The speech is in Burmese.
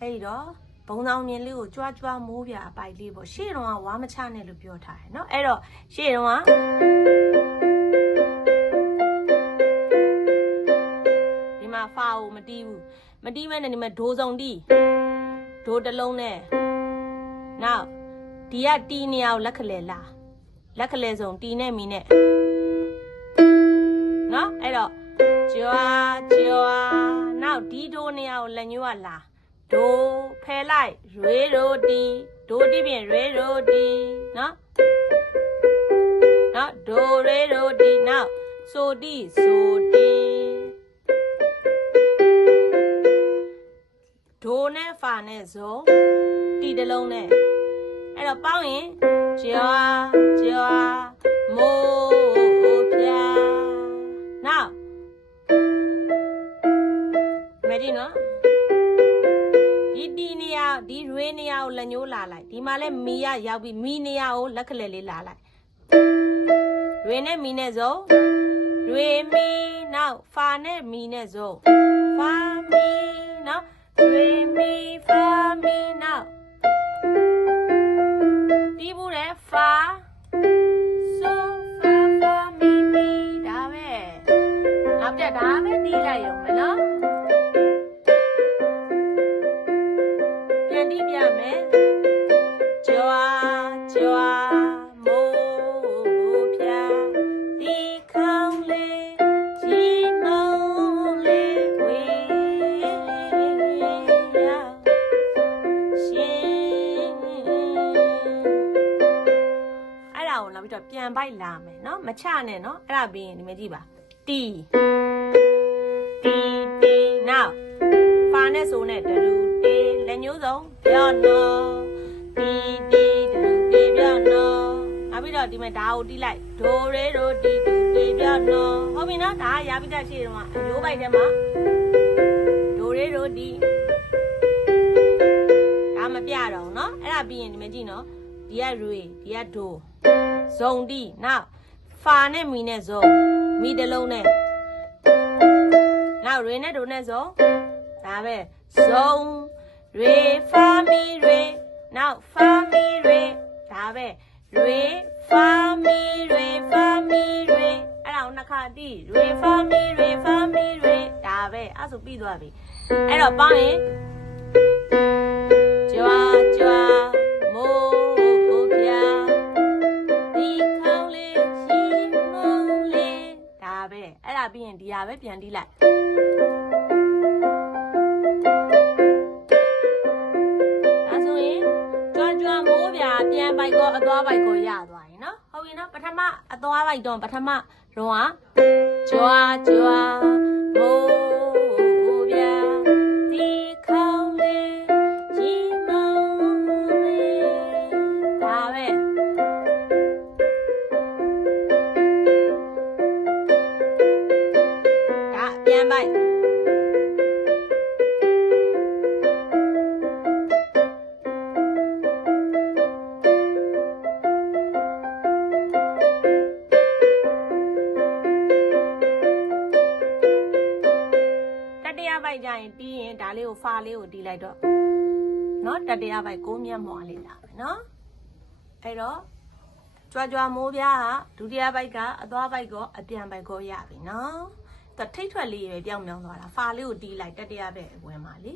အဲ့ဒီတော့ဘုံဆောင်မြင်လေးကိုကြွားကြွားမိုးပြအပိုက်လေးပေါ့ရှေ့တော့ကဝါမချနဲ့လို့ပြောထားတယ်เนาะအဲ့တော့ရှေ့တော့ကဒီမှာဖာကိုမတီးဘူးမတီးမဲနဲ့ဒီမှာဒိုးစုံတီးဒိုးတစ်လုံးနဲ့နောက်ဒီကတီးနေအောင်လက်ခလဲလာလက်ခလဲစုံတီးနဲ့မီနဲ့เนาะအဲ့တော့ကြွားကြွားနောက်ဒီဒိုးနေအောင်လက်ညှိုးကလာ ဒိုဖဲလိုက်ရွေရိုတီဒိုတီပြင်ရွေရိုတီနော်နော်ဒိုရွေရိုတီနောက်ဆိုတီဆိုတီဒိုနဲ့ဖာနဲ့ဇုံတီတလုံးနဲ့အဲ့တော့ပေါင်းရင်ဂျွာဂျွာ တီနေရဒီရွေးနေရကိုလက်ညှိုးလာလိုက်ဒီမှာလဲမီရရောက်ပြီးမီနေရကိုလက်ခလက်လေးလာလိုက်ရွေးနဲ့မီနဲ့စုံရွေးမီနောက်ဖာနဲ့မီနဲ့စုံဖာမီ တီးပြမယ်ကြွားကြွားမိုးဖြာဒီခေါင်လေးជីမုံလေးဝေးရရှင်အဲ့ဒါကိုနောက်ပြီးတော့ပြန်ပိုက်လာမယ်เนาะမချနဲ့เนาะအဲ့ဒါပြီးရင်ဒီမကြည့်ပါတီတီတီနောက် ဖာနဲ့ဆိုနဲ့ဒရူတေး လက်ညှိုးစုံပြောင်းနော်တီတီဒရူတေးပြောင်းနော်နောက်ပြီးတော့ဒီမှာဒါကိုတီးလိုက်ဒိုရေဒိုတီဒူတေးပြောင်းနော်ဟုတ်ပြီနော်ဒါကရာပိတက်ရှိတယ်မှာအမျိုးပိုက်ထဲမှာဒိုရေဒိုတီဒါမပြတော့ဘူးနော်အဲ့ဒါပြီးရင်ဒီမှာကြည့်နော်ဒီကရွေဒီကဒိုဇုံတီနောက်ဖာနဲ့မီနဲ့ဇုံမီတစ်လုံးနဲ့နောက်ရေနဲ့ဒိုနဲ့ဇုံဒါပဲဇုံ ရေဖာမီရေနောက်ဖာမီရေဒါပဲရေဖာမီရေဖာမီရေအဲ့ဒါကိုနှစ်ခါတိရေဖာမီရေဖာမီရေဒါပဲအဲ့ဆိုပြီးသွားပြီအဲ့တော့ပေါင်းရင်ကြွားကြွားမိုးကိုပြဒီခေါင်းလေးရှိမုံလေးဒါပဲအဲ့ဒါပြီးရင်ဒီဟာပဲပြန်တီးလိုက် ပြပြန်ပိုက်ကောအသွားပိုက်ကောရသွားရင်နော်ဟုတ်ပြီနော်ပထမအသွားပိုက်တော့ပထမတော့ကကြွားကြွားမိုး တရားပိုက်ကြရင်ပြီးရင်ဒါလေးကိုဖာလေးကိုတီးလိုက်တော့နော်တတရားပိုက်ကိုမျက်မှော်လေးလာမယ်နော်အဲ့တော့ကြွားကြွားမိုးပြားကဒုတိယပိုက်ကအသွားပိုက်ကအပြန်ပိုက်ကောရပြီနော်သူထိတ်ထွက်လေးပဲပြောင်းပြောင်းသွားတာဖာလေးကိုတီးလိုက်တတရားပဲဝင်ပါလေ